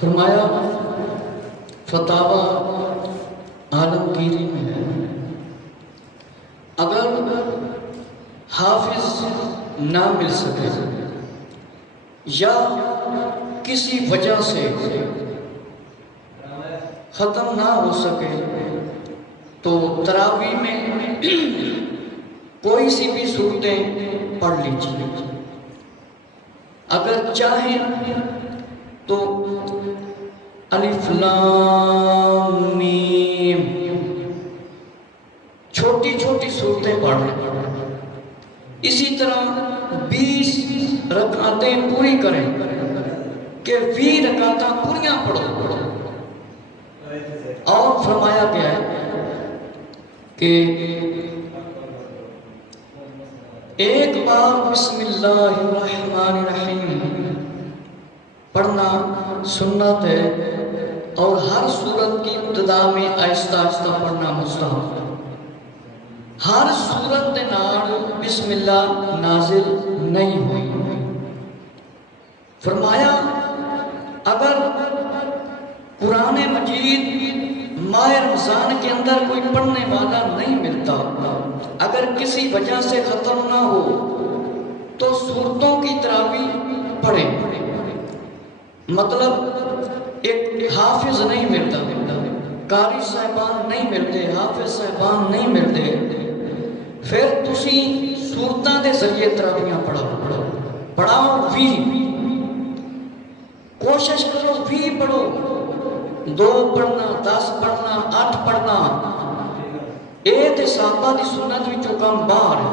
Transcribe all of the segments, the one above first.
فرمایا فتاوی عالمگیری میں ہے، اگر حافظ نہ مل سکے یا کسی وجہ سے ختم نہ ہو سکے تو تراویح میں کوئی سی بھی صورتیں پڑھ لیجیے۔ اگر چاہیں تو الف لام میم چھوٹی چھوٹی صورتیں پڑھ لیں، اسی طرح 20 رکعتیں پوری کریں کہ 20 رکعتیں پوریاں پڑھو۔ اور فرمایا گیا ہے کہ ایک بار بسم اللہ الرحمن الرحیم پڑھنا سنت ہے، اور ہر سورت کی ابتدا میں آہستہ آہستہ پڑھنا مستحب ہے۔ ہر سورت دے نال بسم اللہ نازل نہیں ہوئی۔ فرمایا اگر قرآن مجید ماہ رمضان کے اندر کوئی پڑھنے والا نہیں ملتا، اگر کسی وجہ سے ختم نہ ہو تو سورتوں کی تراویح پڑھیں۔ مطلب ایک حافظ نہیں ملتا، قاری صاحبان نہیں ملتے، حافظ صاحبان نہیں ملتے، پھر تسی سورتاں دے ذریعے تراویحاں پڑھاؤ 20، کوشش کرو 20 پڑھو، 2 پڑھنا، 10 پڑھنا، 8 پڑھنا، یہ تے صحابہ دی سنت وچوں کم باہر ہے۔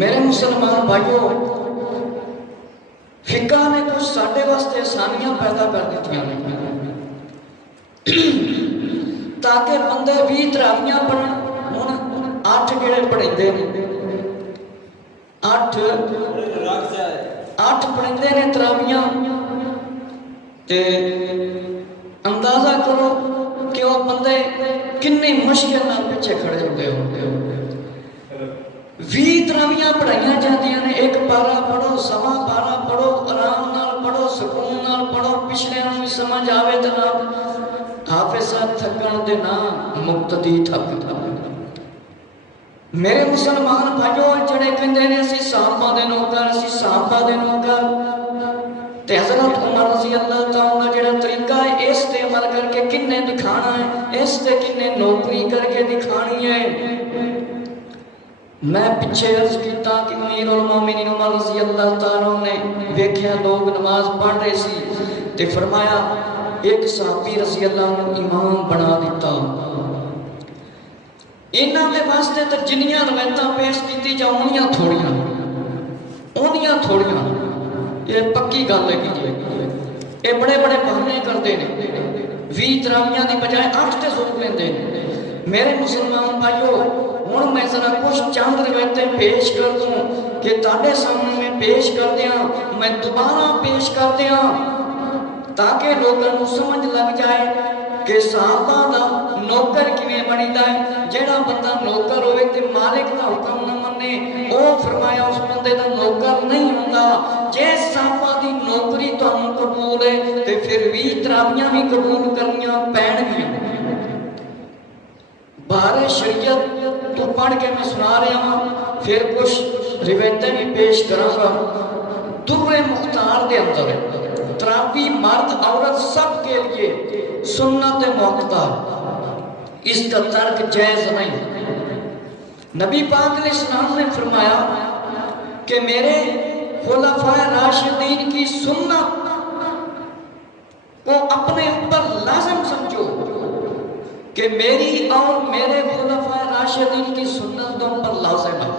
میرے مسلمان بھائیو، فقہ نے کچھ ساڈے واسطے آسانیاں پیدا کر دیتیاں نے تاکہ بندے 20 تراویحاں پڑھن۔ ہن 8 کیڑے پڑھیندے نے، 8 پڑھیندے نے تراویحاں، تے اندازہ کرو کہ وہ بندے کتنی مشکل نال پیچھے کھڑے ہوتے ہوتے 20 تراویحاں پڑھائیاں جاندیاں نے۔ ایک پارا پڑھو، سوا پارا پڑھو، آرام نال پڑھو، سکون نال پڑھو، پچھلے نوں سمجھ آوے تے نہ حافظ تھکن دے نہ مقتدی تھکدا۔ میرے مسلمان بھائیو، جڑے کہندے نے اسی صحابہ دے نوکر، اسی صحابہ دے نوکر، تے حضرت عمر رضی اللہ تعالیٰ عنہ جڑا طریقہ ہے اس تے عمل کر کے کنے دکھانا ہے، اس تے کنے نوکری کر کے دکھانی ہے۔ میں پیچھے عرض کیتا کہ امیر المومنین عمر رضی اللہ تعالیٰ نے دیکھیا لوگ نماز پڑھ رہے سی تے فرمایا ایک صحابی رضی اللہ عنہ امام بنا دیتا۔ انہاں دے واسطے تے جنیاں روایتاں پیش کیتی جاؤنیاں تھوڑیاں، اونیاں تھوڑیاں، یہ پکی گل ہے کہ یہ بڑے بڑے بہانے کرتے ہیں، 20 تراویحاں دی بجائے 8 تے زور لیندے ہیں۔ میرے مسلمان بھائیو، ہن میں ذرا کچھ چند روایتیں پیش کر دوں کہ تاڈے سامنے میں پیش کر دیاں، میں دوبارہ پیش کر دیاں تاکہ لوگوں کو سمجھ لگ جائے کہ صحابہ دا نوکر کیویں بنیدا ہے۔ جیڑا بندہ نوکر ہوئے تے مالک دا حکم نہ منے، او فرمایا اس بندے دا نوکر نہیں ہوندا۔ جے صحابہ دی نوکری تانوں قبول ہے تے پھر 20 تراویحاں بھی قبول کرنیاں پین گیاں۔ بارے شریعت تو پڑھ کے میں سنا رہا ہوں، پھر کچھ روایتیں بھی پیش کراں گا۔ در مختار دے اندر تراویح مرد عورت سب کے لیے سنت موقوتہ، اس کا ترک جائز نہیں۔ نبی پاک علیہ السلام نے فرمایا کہ میرے خلفائے راشدین کی سنت کو اپنے اوپر لازم سمجھو کہ میری اور میرے خلفائے راشدین کی سنت دوں پر لازم ہے۔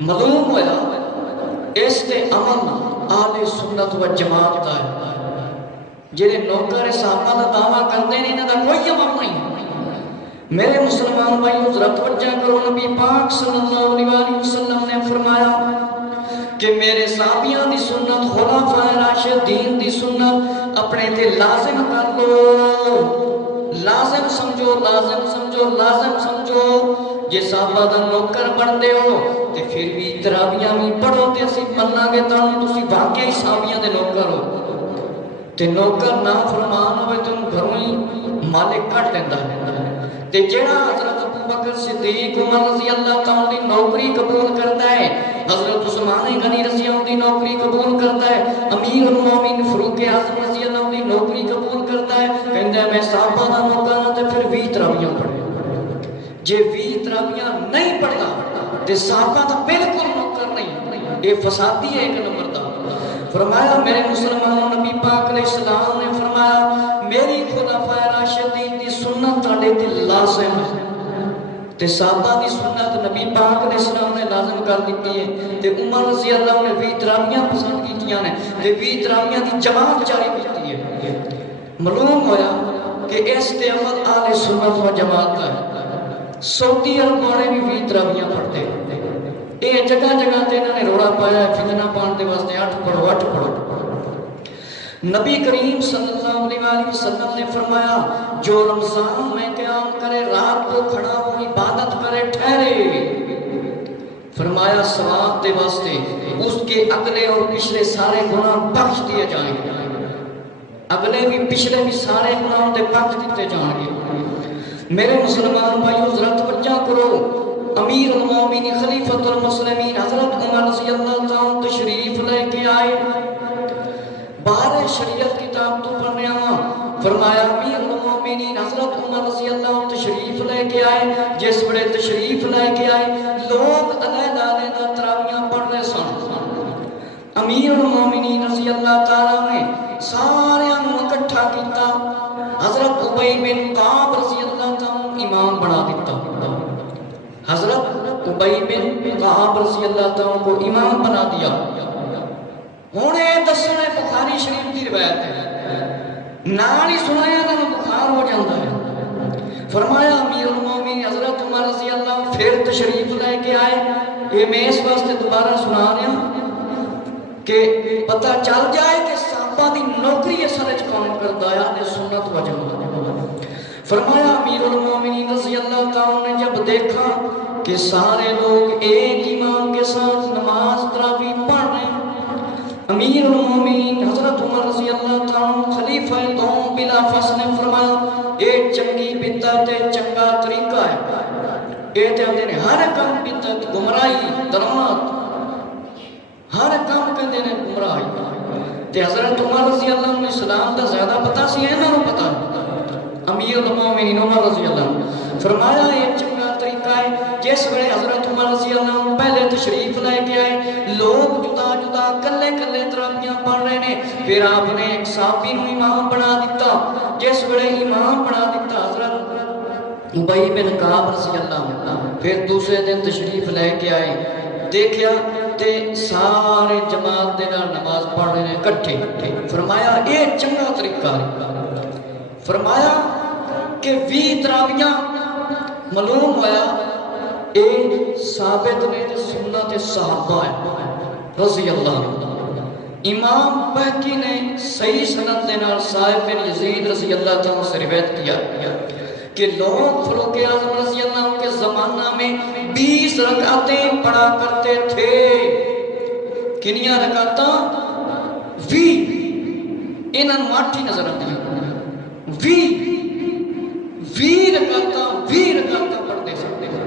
معلوم ہوا اس تے عمل اہل سنت و جماعت دا ہے۔ جڑے نوکر صحابہ دا دعویٰ کرتے ہیں انہاں دا کوئی عمل نہیں۔ میرے مسلمان بھائیو ذرا توجہ کرو، نبی پاک صلی اللہ علیہ وسلم نے فرمایا کہ میرے صحابیاں دی سنت، خلفائے راشدین دی سنت اپنے تے لازم کر لو، لازم سمجھو، لازم سمجھو، لازم سمجھو۔ جے صحابہ دا نوکر بندے ہو تے پھر بھی تراویحاں بھی پڑھو تے اسی مننا گے تانوں تسی واقعی صحابیاں دے نوکر ہو۔ تے نوکر نا فرمان ہوئے تو گھروں ہی مالک کٹ لیندہ تے جڑا حضرت ابوبکر صدیق عمر رضی اللہ تعالیٰ دی نوکری قبول کرتا ہے، حضرت عثمان غنی رضی اللہ دی نوکری قبول کرتا ہے، امیر المومنین فاروق اعظم رضی اللہ دی نوکری قبول کرتا ہے، کہندا ہے میں صحابہ دا نوکر ہاں تے پھر 20 تراویحاں پڑھے، جے 20 تراویحاں نہیں پڑھدا تے صحابہ دا بالکل نوکر نہیں، اے فسادی ہے ایک نمبر دا۔ فرمایا میرے مسلمانوں، نبی پاک علیہ السلام نے فرمایا میری خلفائے راشدین دی سنت تہاڈے تے لازم ہے، تے صحابہ دی سنت نبی پاک علیہ السلام نے لازم کر دیتی ہے، تے عمر رضی اللہ نے 20 تراویحاں پسند کیتیاں نے تے 20 تراویحاں دی جماعت جاری کیتی ہے۔ معلوم ہویا کہ اس تے عمل اہل سنت و جماعت کا ہے۔ سعودی عرب والے بھی 20 تراویحاں پڑھتے ہیں، اے جگہ جگہ تے انہوں نے روڑا پایا ہے فتنہ پان دے واسطے 8 پڑھو 8 پڑھو۔ نبی کریم صلی اللہ علیہ وسلم نے فرمایا جو رمضان میں قیام کرے، رات کو کھڑا ہو عبادت کرے، ٹھہرے، فرمایا ثواب دے واسطے اس کے اگلے اور پچھلے سارے گناہ بخش دیے جائیں گے، اگلے بھی پچھلے بھی سارے گناہ دے بخش دیتے جائیں گے۔ میرے مسلمان بھائیو ذرا توجہ کرو، امیر المومنین خلیفۃ المسلمین حضرت عمر رضی اللہ تعالیٰ تشریف لے کے آئے، باہر شریعت کتاب تو پڑھنے آواں، فرمایا امیر المومنین حضرت عمر رضی اللہ تشریف لے کے آئے، جس بڑے تشریف لے کے آئے لوگ علیحدہ علیحدہ تراویحاں پڑھ رہے سن، امیر المومنین رضی اللہ تعالیٰ نے سارے اکٹھا کیتا، حضرت ابی بن کعب رضی اللہ تعالیٰ امام بنا دیتا، حضرت ابی بن کعب رضی اللہ تعالیٰ کو امام بنا دیا۔ ہونے دسنے بخاری شریف کی روایت ہے، نال ہی سنایا تو بخار ہو جاتا ہے۔ فرمایا امیر المومنین حضرت عمر رضی اللہ پھر تشریف لے کے آئے، یہ میں اس واسطے دوبارہ سنا رہا ہوں کہ پتہ چل جائے کہ صحابہ دی نوکری اصل وچ کون کردا ہے، اہل سنت و جماعت۔ فرمایا امیر المومنین رضی اللہ تعالیٰ نے جب دیکھا کہ سارے لوگ ایک امام کے ساتھ نماز تراویح پڑھ رہے ہیں، امیر المومنین حضرت عمر رضی اللہ تعالیٰ خلیفہ دوم بلا فصل نے فرمایا اے چنگی بدعت ہے، چنگا طریقہ ہے، اے تے آندے نے ہر کام بدعت گمراہی دلالت، ہر کام کہندے نے گمراہی، تے حضرت عمر رضی اللہ عنہ اسلام دا زیادہ پتہ سی، انہاں نوں پتہ امیر المومنین عمر رضی اللہ عنہ فرمایا یہ چنگا طریقہ ہے۔ جس وقت حضرت عمر رضی اللہ عنہ پہلے تشریف لے کے آئے، لوگ جدا جدا کلے کلے تراویحاں پڑھ رہے نے، پھر آپ نے ایک صحابی نوں امام بنا دیتا، جس وقت امام بنا دیتا حضرت ابی بن کعب رضی اللہ عنہ پھر دوسرے دن تشریف لے کے آئے، دیکھیا تے سارے جماعت دے نال نماز پڑھ رہے ہیں کٹھے، فرمایا یہ چنگا طریقہ ہے۔ فرمایا کہ 20 تراویحاں معلوم ہوا اے ثابت نے سنت صحابہ ہے رضی اللہ عنہ۔ امام بہقی نے صحیح سند دے نال صاحب بن یزید رضی اللہ تعالیٰ سے روایت کیا کہ لوگ فاروق اعظم رضی اللہ عنہ کے زمانہ میں 20 رکعتیں پڑھا کرتے تھے، کنیاں رکعتاں 20، انہاں ماٹھی نظر آتی ہیں، 20 رکعتاں پڑھتے سکتے ہیں،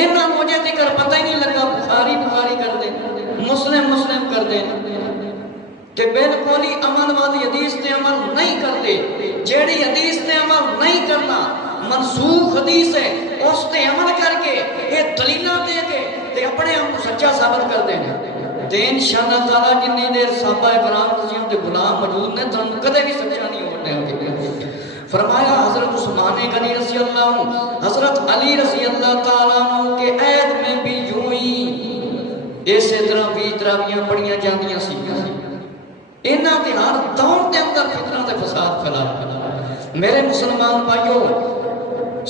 انہاں مجھے ذکر پتہ ہی نہیں لگا بخاری کر دیں، مسلم کر دیں، کہ بالکل ہی عمل والی حدیث تے عمل نہیں کرتے، جیڑی حدیث تے عمل نہیں کرنا منسوخ حدیث ہے، اس تے عمل کر کے یہ دلیلاں دے کے تے اپنے آپ کو سچا ثابت کر دینے تے انشاءاللہ تعالیٰ جنی دیر صحابہ کرام رضی اللہ عنہ دے غلام موجود نے تو ہم کدے بھی سچا نہیں ہونے ہوگے۔ فرمایا حضرت عثمان غنی رضی اللہ عنہ، حضرت علی رضی اللہ تعالیٰ عنہ کے عید میں بھی یوں ہی اسی طرح 20 تراویحاں پڑھیاں جاندیاں سی، انہاں دے ہر دور دے اندر فتنہ تے فساد پھیلایا۔ میرے مسلمان بھائیو،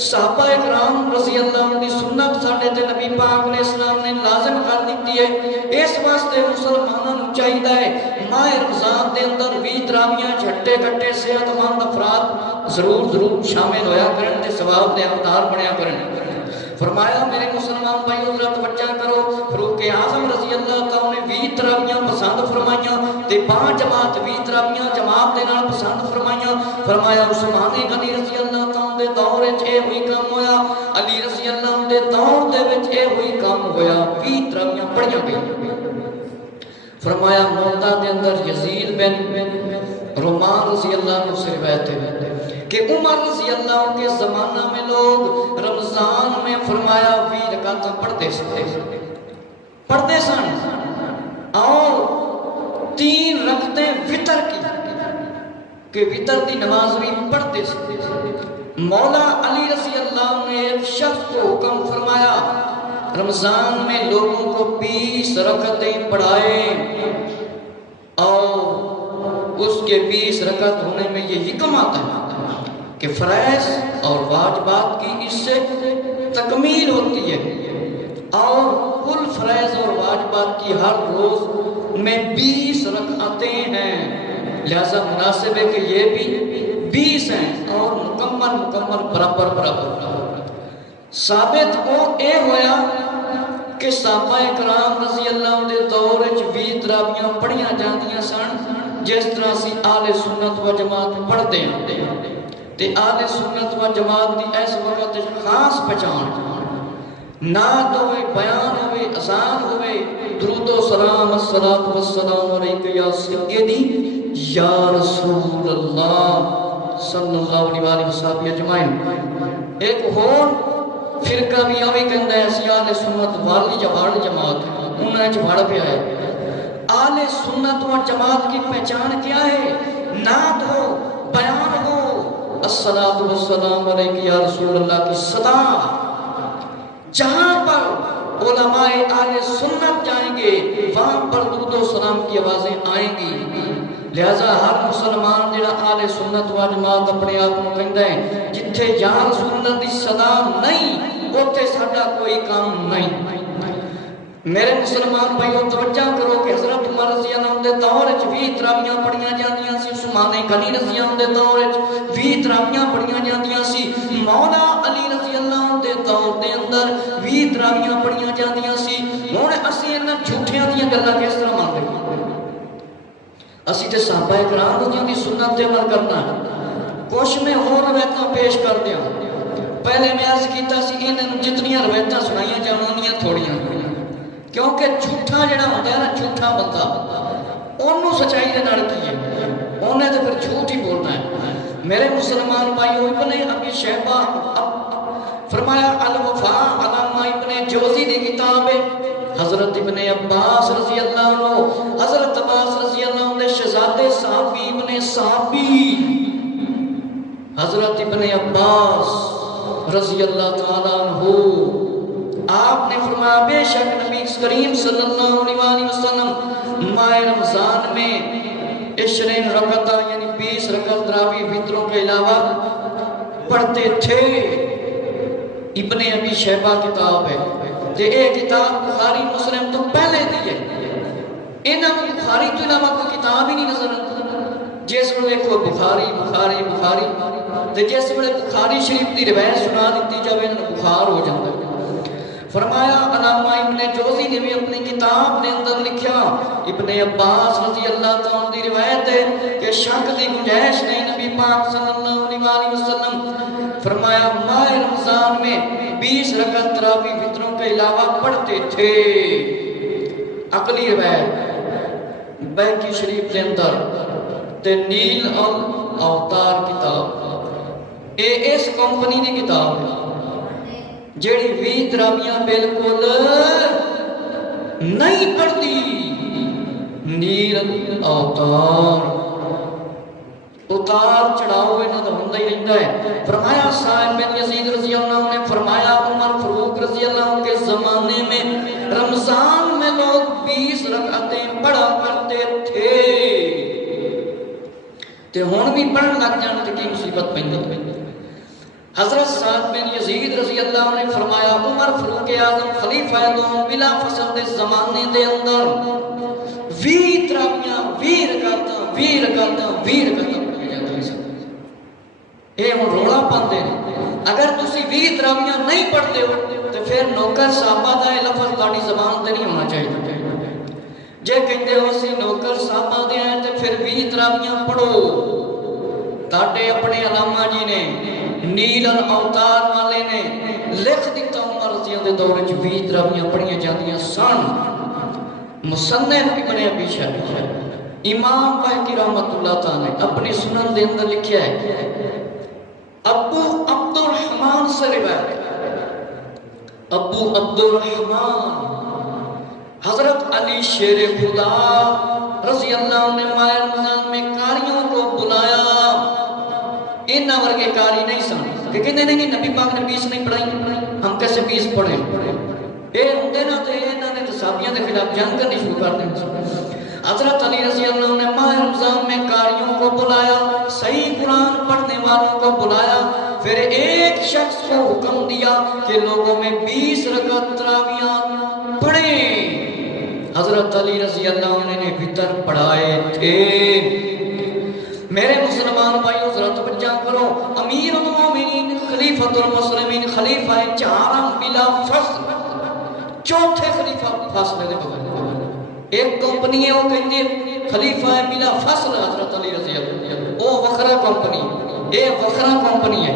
صحابہ اکرام رضی اللہ عنہ دی سنت ساڈے تے نبی پاک علیہ السلام نے لازم کر دیتی ہے، اس واسطے مسلمانوں نوں چاہیے ہے ماہ رمضان دے اندر 20 تراویحاں چھٹے کٹے صحت مند افراد ضرور شامل ہویا کرن تے ثواب دے حقدار بنیا کرن۔ فرمایا میرے مسلمان بھائیو ذرا توجہ کرو، فاروق اعظم رضی اللہ تعالیٰ نے 20 تراویحاں پسند فرمائیاں، تے با جماعت 20 تراویاں جماعت دے نال پسند فرمائیاں. فرمایا عثمان غنی رضی اللہ تعالیٰ دے دور وچ اے ہوئی کام ہویا, علی رضی اللہ دے دور دے وچ اے ہوئی کام ہویا, 20 تراویاں پڑھیاں گئیاں. فرمایا موتا دے اندر یزید بن رومان رضی اللہ عنہ سے روایت ہے کہ عمر رضی اللہ عنہ کے زمانہ میں لوگ رمضان میں فرمایا 20 رکعتاں پڑھتے سن اور 3 رکعتیں وتر کی کہ وتر دی نماز بھی پڑھتے سن. مولا علی رضی اللہ عنہ نے ایک شخص کو حکم فرمایا رمضان میں لوگوں کو 20 رکعتیں پڑھائے اور اس کے 20 رکعت ہونے میں یہ حکم آتا ہے کہ فرائض اور واجبات کی اس سے تکمیل ہوتی ہے اور کل فرائض اور واجبات کی ہر روز میں 20 رکعتیں ہیں, لہذا مناسب ہے کہ یہ بھی 20 ہیں اور مکمل برابر. ثابت اے ہویا کہ صحابہ کرام رضی اللہ عنہ دے دور وچ 20 تراویاں پڑھیاں جاندیاں سن جس طرح اسی اہل سنت و جماعت پڑھتے ہیں. تے اہل سنت و جماعت دی اس وقت خاص پہچان نعت ہوئے, بیان ہوئے, اذان ہوئے, درود و سلام الصلاۃ والسلام علیک یا سیدی یا رسول اللہ صلی اللہ علیہ وسلم اجمعین. ایک اور فرقہ بھی آوے کہندہ ہے اسی اہل سنت والی جماعت انہاں وچ بڑھ پیا ہے. اہل سنت و جماعت کی پہچان کیا ہے؟ نعت ہو, بیان ہو, الصلاۃ والسلام علیک یا رسول اللہ کی صدا. جہاں پر علماء اہل سنت جائیں گے وہاں پر درود و سلام کی آوازیں آئیں گی. لہذا ہر مسلمان جڑا اہل سنت و جماعت اپنے آپ کو کہندا ہے جتھے یا رسول اللہ دی صدا نہیں اوتھے ساڈا کوئی کام نہیں. میرے مسلمان بھائیو توجہ کرو کہ حضرت عمر رضی اللہ عنہ دے دور وچ 20 تراویاں پڑھیاں جاندیاں سی, عثمان غنی رضی اللہ عنہ دے دور وچ 20 تراویاں پڑھیاں جاندیاں سی, مولا علی رضی اللہ عنہ دے دور دے اندر 20 تراویاں پڑھیاں جاندیاں سی. ہن اسی انہاں جھوٹیاں دیاں گلاں کس طرح مان لیں؟ اسی تے صحابہ کرام دی سنت تے عمل کرنا ہے. کچھ میں اور روایتاں پیش کر دیاں. پہلے میں عرض کیتا سی انہاں جتنیاں روایتاں سنائیاں جاونیاں تھوڑیاں, کیونکہ جھوٹا جڑا ہوتا ہے نا, جھوٹا بندہ انہوں سچائی دے نال کی ہے, انہیں تو پھر جھوٹ ہی بولنا ہے. میرے مسلمان بھائیو ابن ابی شیبہ فرمایا الوفاء علامہ ابن جوزی دی کتاب ہے. حضرت ابن عباس رضی اللہ عنہ, حضرت عباس رضی اللہ عنہ دے شہزادے صحابی ابن صحابی حضرت ابن عباس رضی اللہ تعالیٰ عنہ, آپ نے فرمایا بے شک نبی کریم صلی اللہ علیہ وسلم ماہ رمضان میں 20 رکعتاں یعنی 20 رکعت تراویح وتروں کے علاوہ پڑھتے تھے. ابن ابی شیبہ کتاب ہے تے اے کتاب بخاری مسلم تو پہلے دی ہے. انہاں کو بخاری تو علاوہ کوئی کتاب ہی نہیں نظر آتی. جس ویلے دیکھو بخاری تے جس ویلے بخاری شریف دی روایت سنا دیتی جاوے انہاں نوں بخار ہو جاندا ہے. فرمایا علامہ ابن جوزی نے بھی اپنی کتاب نے اندر لکھا ابن عباس رضی اللہ تعالیٰ دی روایت ہے کہ شک دی گنجائش نہیں, نبی پاک صلی اللہ علیہ وسلم فرمایا ماہ رمضان میں 20 رکعت تراویح وتروں کے علاوہ پڑھتے تھے. عقلی روایت بیہقی شریف کے اندر تے نیل الاوتار کتاب اس کمپنی کی کتاب ہے جیڑی 20 تراویاں بالکل نہیں پڑھتی. نیل الاوتار اتار چڑھاؤ انہاں دا ہوندا ہی رہندا ہے. فرمایا صاحب بن یزید رضی اللہ عنہ نے فرمایا عمر فاروق رضی اللہ عنہ کے زمانے میں رمضان میں لوگ 20 رکعتیں پڑھا کرتے تھے تے ہن بھی پڑھن لگ جان تے کی مصیبت پیندی. حضرت سعد بن یزید رضی اللہ عنہ نے فرمایا عمر فاروق اعظم خلیفہ دوم بلا فصل دے زمانے دے اندر 20 تراویاں 20 رکعتاں پڑھی جاندیاں سن. اے ہن رولا پاندے اگر تسی 20 تراویاں نہیں پڑھتے ہو تے پھر نوکر صحابہ دا لفظ تہاڈی زبان تے نہیں ہونا چاہیے. جے کہندے ہو سی نوکر صحابہ دے ہیں تے پھر 20 تراویاں پڑھو۔ تاڑے اپنے علامہ جی نے نیل الاوتار والے نے لکھ دیتا عمر رضی اللہ دور 20 تراویاں پڑھیاں جاندیاں سن۔ مصنف ابن ابی شیبہ امام بہقی رحمۃ اللہ تعالی نے اپنی سنن دے اندر لکھیا ہے، ابو عبد الرحمن سے روایت، ابو عبد الرحمن حضرت علی شیر خدا رضی اللہ عنہ نے ماہ رمضان میں قاریوں کو بلایا۔ انہاں ورگے قاری نہیں سن کہ کہندے نہیں نبی پاک نے 20 نہیں پڑھائی، ہم کیسے 20 پڑھیں؟ اے ہوندے نا تے انہاں نے تے صحابیاں دے خلاف جنگ کرنی شروع کر دینی۔ حضرت علی رضی اللہ عنہ نے ماہ رمضان میں قاریوں کو بلایا، صحیح قرآن پڑھنے والوں کو بلایا، پھر ایک شخص کو حکم دیا کہ لوگوں میں 20 رکعت تراویاں پڑھیں۔ حضرت علی رضی اللہ عنہ نے وتر پڑھائے تھے۔ میرے مسلمان بھائیو ذرا توجہ کرو، امیر المومنین خلیفۃ المسلمین خلیفہ چہارم بلا فصل، چوتھے خلیفہ فاصلے دے بغیر، ایک کمپنی ہے وہ کہندی خلیفہ بلا فصل حضرت علی رضی اللہ، وہ وکھرا کمپنی، اے وکھرا کمپنی ہے۔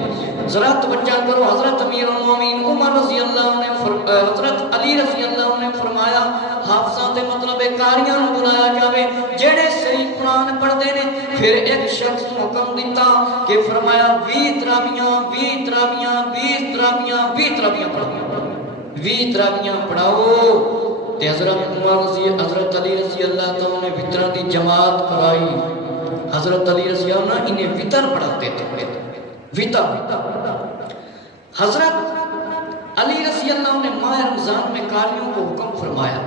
ذرا توجہ کرو، حضرت امیر المومنین عمر رضی اللہ عنہ حضرت علی رضی اللہ عنہ نے فرمایا حافظاں دے مطلب قاریاں نوں بلایا جاوے جڑے صحیح قرآن پڑھدے نے۔ پھر ایک شخص کو حکم دیتا کہ فرمایا 20 تراویاں 20 تراویاں 20 تراویاں 20 تراویاں پڑھو، 20 تراویاں پڑھاؤ۔ تے حضرت علی رضی اللہ تعالیٰ نے وطر دی جماعت کرائی۔ حضرت علی رضی اللہ عنہ انہیں وطر پڑھاتے تھے، وطر۔ حضرت علی رضی اللہ عنہ نے ماہ رمضان میں قاریوں کو حکم فرمایا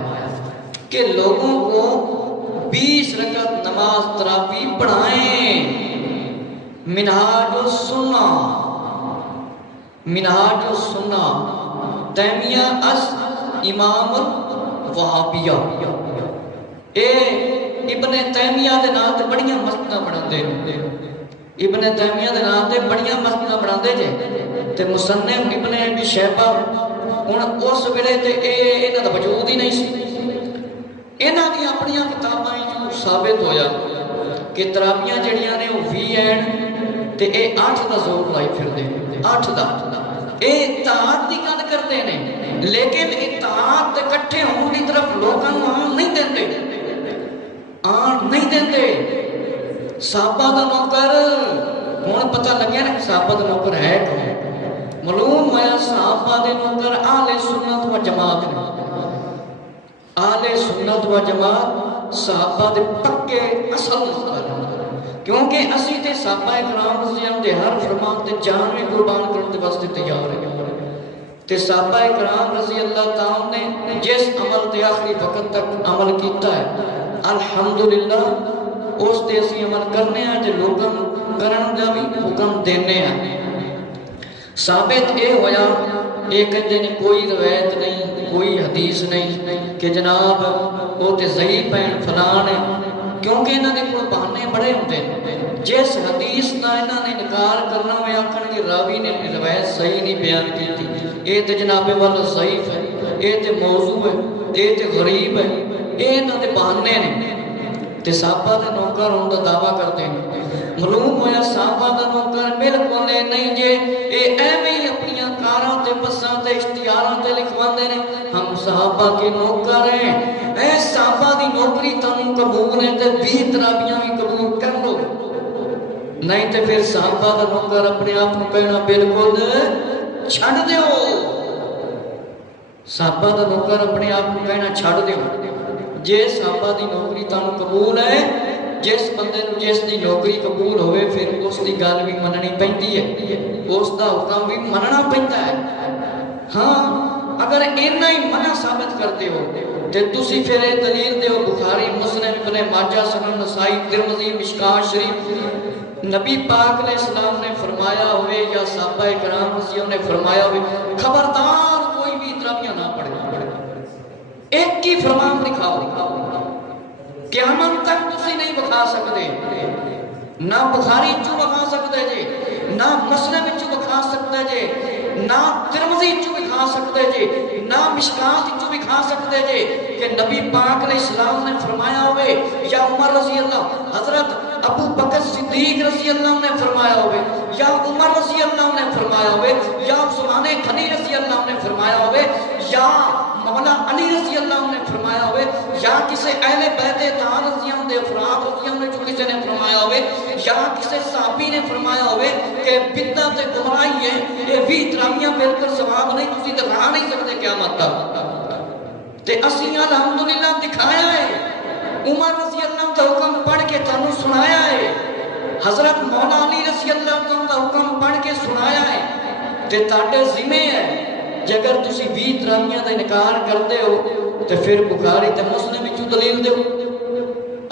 کہ لوگوں کو 20 رکعت نماز تراویح پڑھائیں۔ منہاج السنہ، منہاج السنہ تیمیہ اس امام الوہابیہ، اے ابن تیمیہ دے نام تے بڑیاں مسجداں بناندے، ابن تیمیہ دے نام تے بڑیاں مسجداں بناندے جے تے مصنف ابن ابی شیبہ ہن اس ویلے تے انہاں دا وجود ہی نہیں سی، انہاں دی اپنی کتاباں جو ثابت ہویا کہ تراویاں جڑیاں نے وہ 20 ہیں تے اے 8 دا زور لائی پھردے، 8 دا اے اتحاد دی گل کردے نے، لیکن اتحاد دے کٹھے ہون دی طرف لوکاں نوں آن نہیں دیندے، آن نہیں دیندے۔ صحابہ دا نوکر ہن پتہ لگیا نا کہ صحابہ دا نوکر ہے کون، معلوم ہویا صحابہ دے نوکر اہل سنت و جماعت نے، اہل سنت و جماعت صحابہ دے پکے اصل نوکر، کیونکہ اسی تے صحابہ کرام رضی اللہ عنہ دے ہر فرمان تے جان بھی قربان کرنے دے واسطے تیار ہیں۔ تے صحابہ کرام رضی اللہ تعالی نے جس عمل تے آخری وقت تک عمل کیتا ہے الحمدللہ اس تے اسی عمل کرنے ہیں جو لوگوں کرن دا بھی حکم دینے ہیں۔ ثابت اے ہویا ایک کہندے نے کوئی روایت نہیں، کوئی حدیث نہیں کہ جناب وہ تے ضعیف ہیں فلان ہے، کیونکہ انہاں دے کول بہانے بڑے ہوندے ہیں۔ جس حدیث دا انہاں نے انکار کرنا ہوئے آکھن کہ راوی نے روایت صحیح نہیں بیان کیتی، اے تے جناب والا ضعیف ہے، اے تے موضوع ہے، اے تے غریب ہے، اے انہاں دے بہانے نے۔ تے صحابہ دے نوکر ہون دا دعویٰ کرتے ہیں، معلوم ہویا صحابہ دا نوکر بالکل نہیں جے اے ایویں ہی اپنی کاراں تے بساں تے اشتہاراں تے لکھواندے نے ہم صحابہ کے نوکر ہیں، اے صحابہ دی نوکری تانوں قبول ہے تے 20 تراویاں بھی قبول کر لو، نہیں تے پھر صحابہ دا نوکر اپنے آپ کو کہنا بالکل چھڑ دیو، صحابہ دا نوکر اپنے آپ کو کہنا چھڑ دیو۔ جے صحابہ دی نوکری تانوں قبول ہے، جس بندے نوں جس دی نوکری قبول ہوئے پھر اس دی گل بھی مننی پیندی ہے، اس دا حکم بھی مننا پیندا ہے۔ ہاں اگر اینا ہی منع ثابت کرتے ہو تے تسی پھر دلیل دیو بخاری مسلم ابن ماجہ سنن نسائی ترمذی مشکات شریف، نبی پاک علیہ السلام نے فرمایا ہوئے یا صحابہ کرام رضی اللہ نے فرمایا ہوئے خبردار کوئی بھی تراویاں نہ پڑھے، ایک ہی فرمان دکھاؤ، قیامت تک تسی نہیں بکھا سکتے، نہ بخاری چو بکھا سکتے جے، نہ مسلم چو بکھا سکتے جے، نہ ترمذی چو بکھا سکتے جے، نہ مشکات جو بھی کھا سکتے جے کہ نبی پاک علیہ السلام نے فرمایا ہوئے یا عمر رضی اللہ حضرت ابو بکر صدیق رضی اللہ نے فرمایا ہوئے یا عمر رضی اللہ نے فرمایا ہوئے یا عثمان غنی رضی اللہ نے فرمایا ہوئے یا مولا علی رضی اللہ نے فرمایا ہوئے یا کسی اہل بیت طاہر رضی اللہ نے افراد رضی اللہ نے جو کسی نے فرمایا ہوئے یا کسی صحابی نے فرمایا ہوئے کہ بدعت گمراہی ہے یہ بھی تراویاں مل کر ثواب نہیں تسی تے رہا نہیں سکتے قیامت تک تے اسی الحمدللہ دکھایا ہے عمر رضی اللہ کا حکم پڑھ کے تانوں سنایا ہے حضرت مولا علی رضی اللہ کا حکم پڑھ کے سنایا ہے تے تاڈے ذمہ ہے جے اگر تسی 20 تراویاں دا انکار کردے ہو تے پھر بخاری تے مسلم وچوں دلیل دیو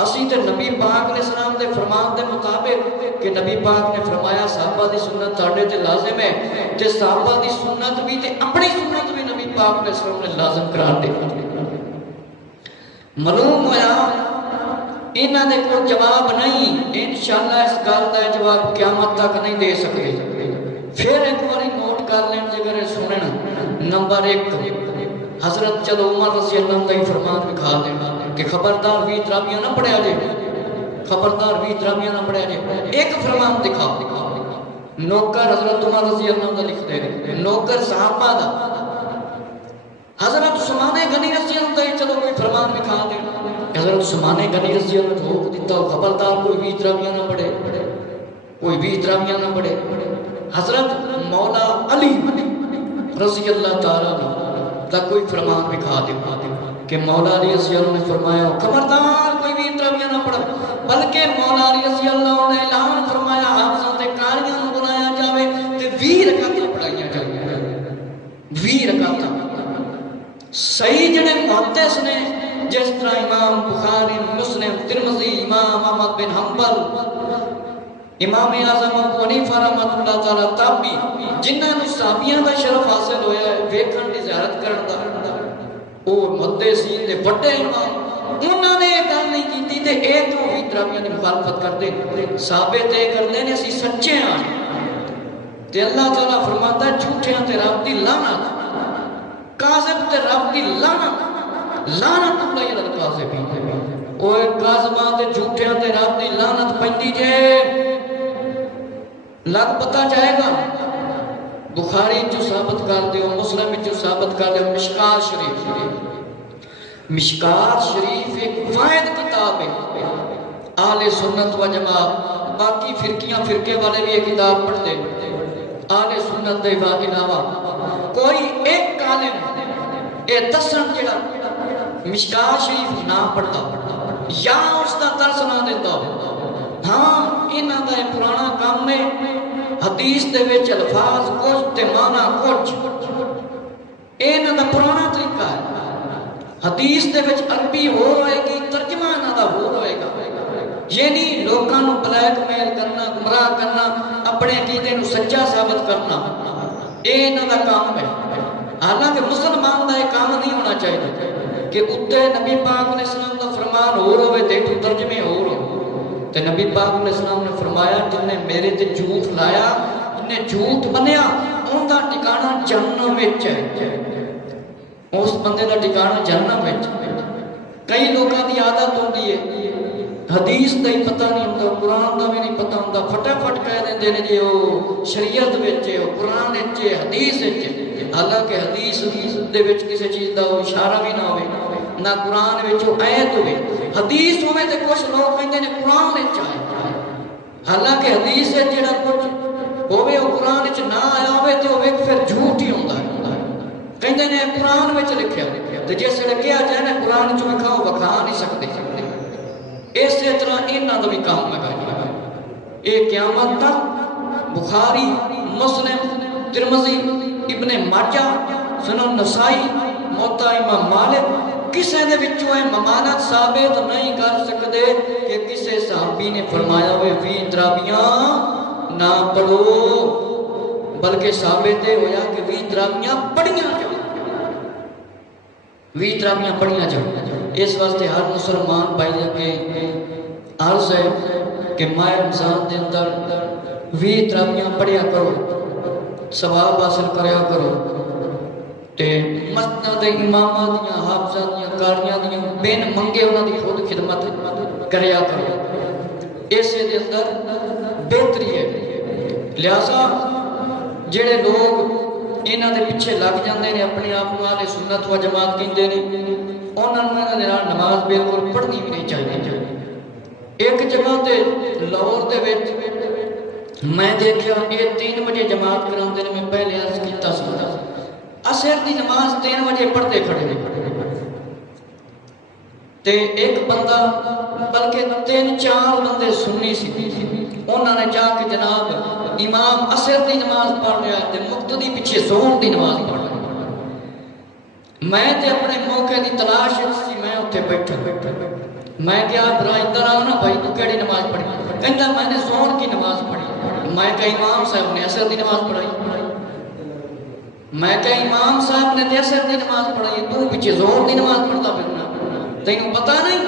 اسی تے نبی پاک علیہ السلام دے فرمان دے مطابق کہ نبی پاک نے فرمایا صحابہ دی سنت تاڑے تے لازم ہے تے صحابہ دی سنت بھی تے اپنی سنت بھی نبی پاک علیہ السلام نے لازم قرار دے معلوم ہویا انہاں دے کوئی جواب نہیں انشاءاللہ اس گل دا جواب قیامت تک نہیں دے سکے پھر ایک باری نوٹ کر لیں جگر سنن نمبر 1 حضرت چلو عمر رضی اللہ عنہ فرمان دکھا دینا کہ خبردار 20 تراویاں نہ پڑھیا جے خبردار 20 تراویاں نہ پڑھیا جے ایک فرمان دکھا نوکر حضرت عمر رضی اللہ عنہ لکھ دے نوکر صحابہ دا حضرت عثمان غنی رضی اللہ عنہ چلو کوئی فرمان دکھا دے حضرت عثمان غنی رضی اللہ عنہ حکم دیتا خبردار کوئی 20 تراویاں نہ پڑھے کوئی 20 تراویاں نہ پڑھے حضرت مولا علی رضی اللہ تعالیٰ کا کوئی فرمان دکھا دے کہ مولا علی رضی اللہ نے فرمایا خبردار کوئی بھی تراویاں نہ پڑھے بلکہ مولا علی رضی اللہ نے اعلان فرمایا حافظاں تے قاریاں نوں بنایا جاوے تے 20 رکعتاں پڑھائیاں جاویں 20 رکعتاں صحیح جڑے محدث نے جس طرح امام بخاری مسلم ترمذی امام احمد بن حنبل امام اعظم ابو حنیفہ رحمۃ اللہ تعالی تابعی جنہاں نوں صحابیاں دا شرف حاصل ہویا ہے ویکھن دی زیارت کرن دا او محدثین دے بڑے امام انہاں نے یہ گل نہیں کیتی تے اے تو بھی تراویاں دی مخالفت کردے ثابت اے کردے نے اسی سچے ہاں تے اللہ تعالی فرماتا ہے جھوٹیاں تے رب دی لعنت کاذب تے رب دی لعنت لعنت اللہ علی الکاذبین اوے کاذباں تے جھوٹیاں تے رب دی لعنت پیندی جے لگ پتا جائے گا بخاری جو ثابت کر دیو مسلم جو ثابت کر دیو مشکات شریف مشکات شریف ایک واحد کتاب ہے اہل سنت و جماعت باقی فرقے والے بھی یہ کتاب پڑھتے اہل سنت دے علاوہ کوئی ایک عالم اے دسن جڑا مشکات شریف نہ پڑھتا یا اس دا درس نہ دیتا ہاں انہاں دا پرانا کام ہے حدیث دے وچ الفاظ کچھ تے معنی کچھ انہاں دا پرانا طریقہ ہے حدیث دے وچ عربی ہو ہوئے گی ترجمہ انہاں دا ہو ہوئے گا یعنی لوکاں نوں بلیک میل کرنا گمراہ کرنا اپنے عقیدے نوں سچا ثابت کرنا اے انہاں دا کام ہے حالانکہ مسلمان دا یہ کام نہیں ہونا چاہیے کہ اتنے نبی پاک علیہ السلام دا فرمان ہو ہوئے تے ترجمے ہو رہے تے نبی پاک علیہ السلام نے فرمایا جن نے میرے تے جھوٹ لایا جن نے جھوٹ بنیا ان دا ٹھکانہ جہنم وچ ہے اس بندے دا ٹھکانہ جہنم وچ کئی لوگاں دی عادت ہوندی ہے حدیث دا ہی پتہ نہیں ہوندا قرآن دا بھی نہیں پتہ ہوندا فٹافٹ کہہ دیندے نے جی او شریعت وچ ہے او قرآن وچ ہے حدیث وچ ہے حالانکہ حدیث دے وچ کسی چیز دا اشارہ بھی نہ ہوے نہ قرآن وچ آیت ہوے حدیث ہوے تے کچھ لوگ کہندے نے قرآن وچ آیا حالانکہ حدیث ہے جڑا کچھ ہوے او قرآن وچ نہ آیا ہوے تے ہوے پھر جھوٹ ہی ہوندا ہے کہندے نے قرآن وچ لکھیا تے جس ویلے کہا جائے نا قرآن وچ وکھاؤ وکھا نہیں سکدے اسی طرح انہاں دا بھی کام لگا اے قیامت تک بخاری مسلم ترمذی ابن ماجہ سنن نسائی موطا امام مالک کسے دے وچوں اے ممانت ثابت نہیں کر سکدے کہ کسے صحابی نے فرمایا ہوئے 20 تراویاں نہ پڑھو بلکہ ثابت ہویا کہ 20 تراویاں پڑھیاں جاؤ 20 تراویاں پڑھیاں جاؤ اس واسطے ہر مسلمان بھائی کے عرض ہے کہ ماہ رمضان دے اندر 20 تراویاں پڑھیا کرو ثواب حاصل کریا کرو تے مسجداں دے اماماں دیاں حافظاں دیاں قاریاں دیاں بن منگے انہاں دی خود خدمت کریا کرو، اسے دے اندر بہتری ہے۔ لہذا جڑے لوگ انہاں دے پیچھے لگ جاندے نے اپنے آپ کو اہل سنت و جماعت کہندے نے، انہاں نوں انہاں دے نال نماز بالکل پڑھنی بھی نہیں چاہیے۔ ایک جگہ تے لاہور دے وچ میں دیکھا یہ 3 بجے جماعت کراندے نے، میں پہلے عرض کیتا سی عصر دی نماز 3 بجے پڑھتے کھڑے نے، تے ایک بندہ بلکہ 3-4 بندے سنی سی، انہوں نے جا کے جناب امام عصر دی نماز پڑھ رہا ہے تے مقتدی پیچھے ظہر دی نماز پڑھ رہا ہے۔ میں تے اپنے موقع دی تلاش سی، میں اتنے بیٹھا میں کیا برا ادھر آؤ نا بھائی، تو کیڑی نماز پڑھی؟ کہتا میں نے ظہر کی نماز پڑھی۔ میں کہا امام صاحب نے عصر دی نماز پڑھائی؟ میں کہا امام صاحب نے تے عصر دی نماز پڑھائی، تو پیچھے ظہر دی نماز پڑھتا پھرنا، تینوں پتہ نہیں؟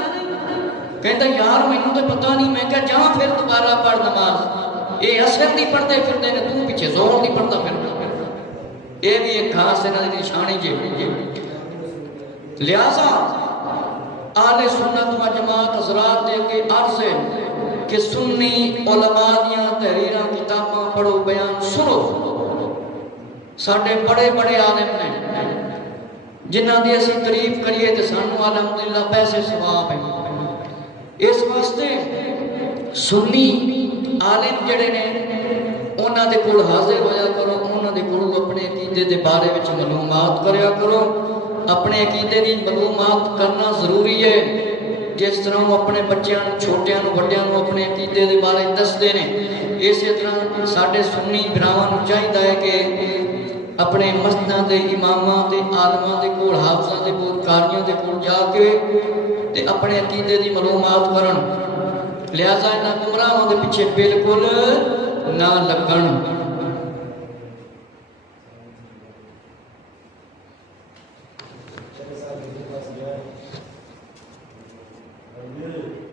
کہتا یار مینوں تے پتہ نہیں۔ میں کہا جا پھر دوبارہ پڑھ نماز، یہ عصر دی پڑھتے پھرتے نے، تو پیچھے ظہر دی پڑھتا پھرنا۔ یہ بھی ایک خاص انہاں دی نشانی جے۔ لہذا اہل سنت و جماعت حضرات دے کے عرض ہے کہ سنی علماء دیاں تحریراں کتاباں پڑھو، بیان سنو۔ ساڈے بڑے بڑے عالم نے جنہاں دی اسی تعریف کریے تے سانوں الحمدللہ پیسے ثواب ہے۔ اس واسطے سنی عالم جڑے نے انہاں دے کول حاضر ہویا کرو، انہاں دے کول اپنے عقیدے دے بارے وچ معلومات کریا کرو۔ اپنے عقیدے دی معلومات کرنا ضروری ہے، جس طرح وہ اپنے بچیاں چھوٹیاں بڑیاں اپنے عقیدے دے بارے دستے ہیں، اسی طرح ساڈے سنی بھراواں نوں چاہیدا ہے کہ اپنے مسجداں دے اماماں تے عالماں دے کول، حافظاں دے کول، قاریاں دے کول جا کے تے اپنے عقیدے دی معلومات کرن۔ لہذا انہاں گمراہاں دے پیچھے بالکل نہ لگن۔